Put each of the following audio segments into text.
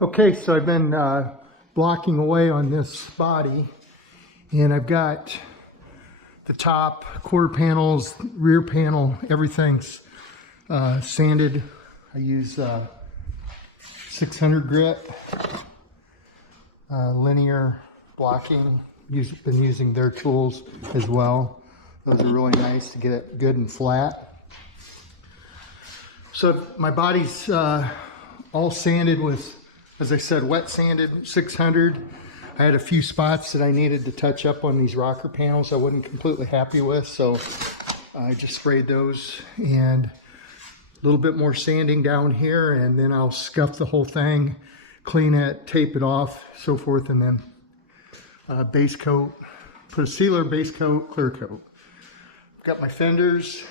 Okay, so I've been blocking away on this body, and I've got the top, quarter panels, rear panel, everything's sanded. I use 600 grit, linear blocking. Been using their tools as well. Those are really nice to get it good and flat. So my body's all sanded with, as I said, wet sanded 600. I had a few spots that I needed to touch up on these rocker panels I wasn't completely happy with, so I just sprayed those, and a little bit more sanding down here, and then I'll scuff the whole thing, clean it, tape it off, so forth, and then base coat, put a sealer, base coat, clear coat. I've got my fenders,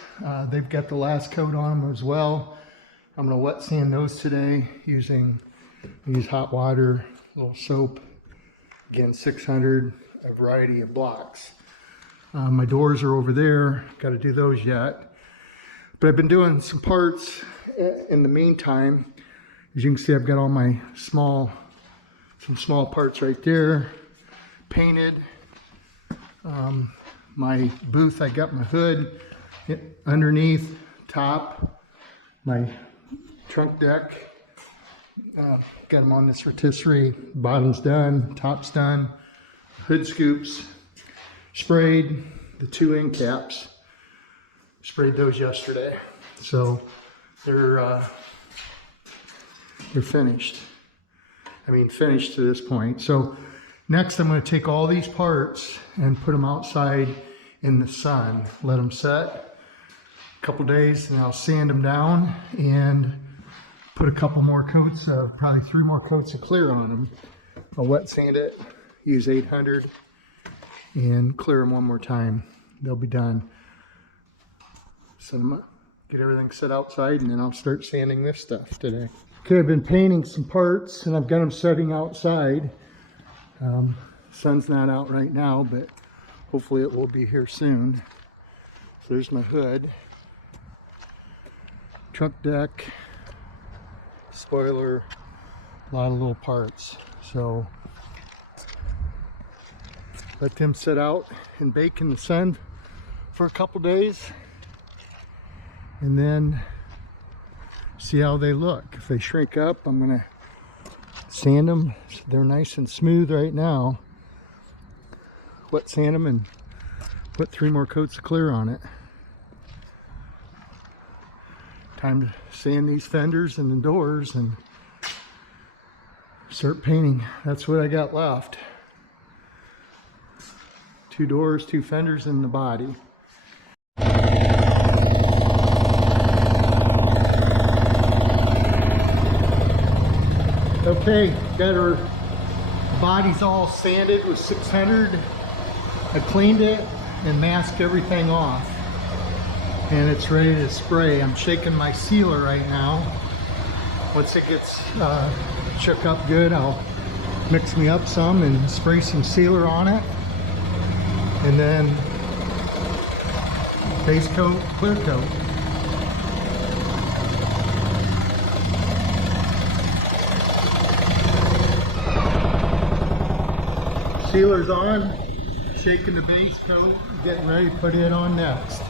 they've got the last coat on them as well. I'm going to wet sand those today using hot water, a little soap, again 600, a variety of blocks. My doors are over there, got to do those yet. But I've been doing some parts in the meantime. As you can see, I've got all my some small parts right there, painted. My booth, I got my hood underneath, top, my trunk deck. Got them on this rotisserie. Bottom's done, top's done. Hood scoops, sprayed the 2 end caps. Sprayed those yesterday, so they're finished. I mean, finished to this point. So next, I'm going to take all these parts and put them outside in the sun. Let them set a couple days, and I'll sand them down and put a couple more coats, probably 3 more coats of clear on them. I'll wet sand it, use 800, and clear them one more time. They'll be done. Set them up, get everything set outside, and then I'll start sanding this stuff today. Okay, I've been painting some parts, and I've got them setting outside. Sun's not out right now, but hopefully it will be here soon. So there's my hood, trunk deck, spoiler, a lot of little parts. So let them sit out and bake in the sun for a couple days, and then see how they look. If they shrink up, I'm gonna sand them so they're nice and smooth right now. Wet sand them and put 3 more coats of clear on it. Time to sand these fenders and the doors and start painting. That's what I got left. 2 doors, 2 fenders, and the body. Okay, got her bodies all sanded with 600. I cleaned it and masked everything off, and it's ready to spray. I'm shaking my sealer right now. Once it gets shook up good, I'll mix me up some and spray some sealer on it, and then base coat, clear coat. Sealer's on, shaking the base coat, getting ready to put it on next.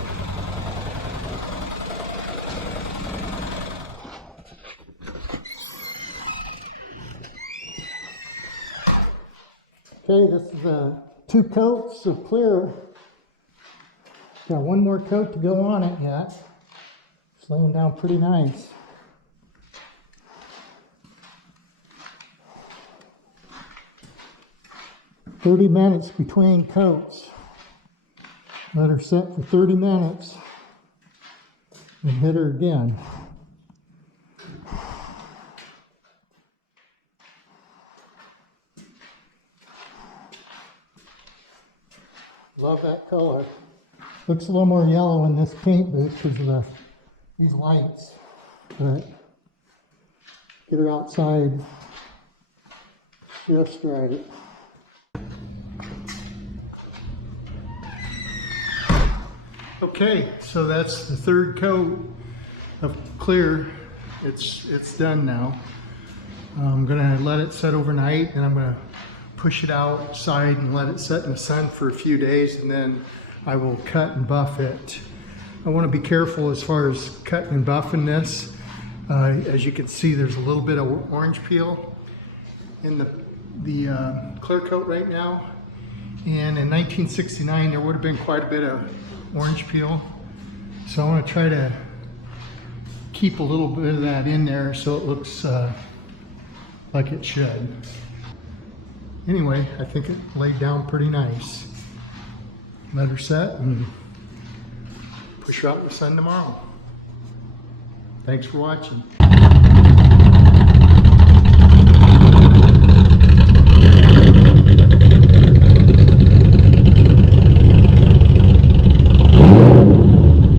Okay, this is 2 coats of clear. Got 1 more coat to go on it yet. It's laying down pretty nice. "30 minutes between coats." Let her sit for 30 minutes and hit her again. Love that color. Looks a little more yellow in this paint booth because of these lights, but get her outside just right. Okay, so that's the 3rd coat of clear. It's done now. I'm gonna let it set overnight, and I'm gonna push it outside and let it set in the sun for a few days, and then I will cut and buff it. I want to be careful as far as cutting and buffing this. As you can see, there's a little bit of orange peel in the clear coat right now. And in 1969, there would have been quite a bit of orange peel. So I want to try to keep a little bit of that in there so it looks like it should. Anyway, I think it laid down pretty nice. Let her set and push her out in the sun tomorrow. Thanks for watching.